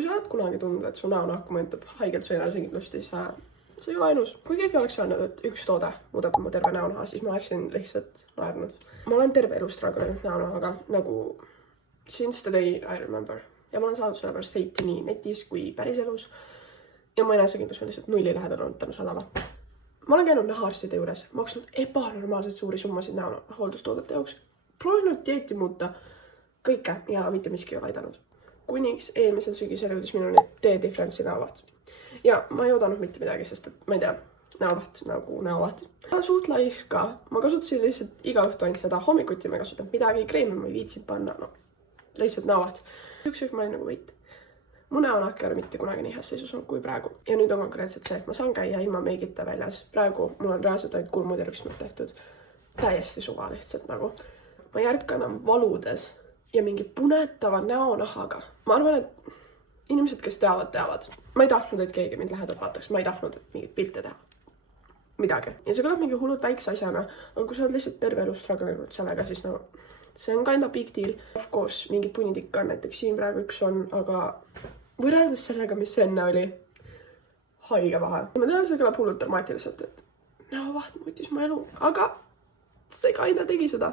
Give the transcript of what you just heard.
kui sa oled kunagi tundnud, et su näonahk mõjutab haigelt su enesekindlust, siis see ei ole ainus. Kui keegi oleks öelnud, et üks toode muudab mu terve näonaha, siis ma oleksin lihtsalt naernud. Ma olen terve elu strugglenud näonahaga, nagu since the day I remember. Ja ma olen saanud selle pärast heiti nii netis kui päris elus. Ja mu enesekindlus on lihtsalt nulli lähedal olnud tänu sellele. Ma olen käinud nahaarstide juures, maksnud ebanormaalselt suuri summasid näonahooldustoodete jaoks. Proovinud dieeti muuta kõike ja mitte miski ei ole aidanud. Kuniks eelmisel sügisel jõudis minuni D-differentsi näovaht. Ja ma ei oodanud mitte midagi, sest et ma ei tea, näovaht nagu näovaht. Ma suht laisk ka. Ma kasutasin lihtsalt iga õhtu ainult seda hommikuti, ma ei kasutanud midagi, kreemi ma ei viitsinud panna, no lihtsalt näovaht. Ükseks ma olin nagu võit. Mu näonahk ei ole mitte kunagi nii heas seisus olnud kui praegu. Ja nüüd on konkreetselt see, et ma saan käia ilma meigita väljas. Praegu mul on reaalselt ainult kulmutervismed tehtud. Täiesti suva lihtsalt nagu. Ma ei ärka enam valudes ja mingi punetava näonahaga. Ma arvan, et inimesed, kes teavad. Ma ei tahtnud, et keegi mind lähedalt vaataks. Ma ei tahtnud, et mingit pilte teha. Midagi. Ja see kõlab mingi hullult väikse asjana. Aga kui sa oled lihtsalt terve elu strugglenud sellega, siis no see on kinda big deal. Of course, mingid punid ikka on. Näiteks siin praegu üks on, aga võrreldes sellega, mis enne oli haige vahe. Ma tean, see kõlab hullult dramaatiliselt, et näovaht muutis mu elu. Aga see kinda tegi seda.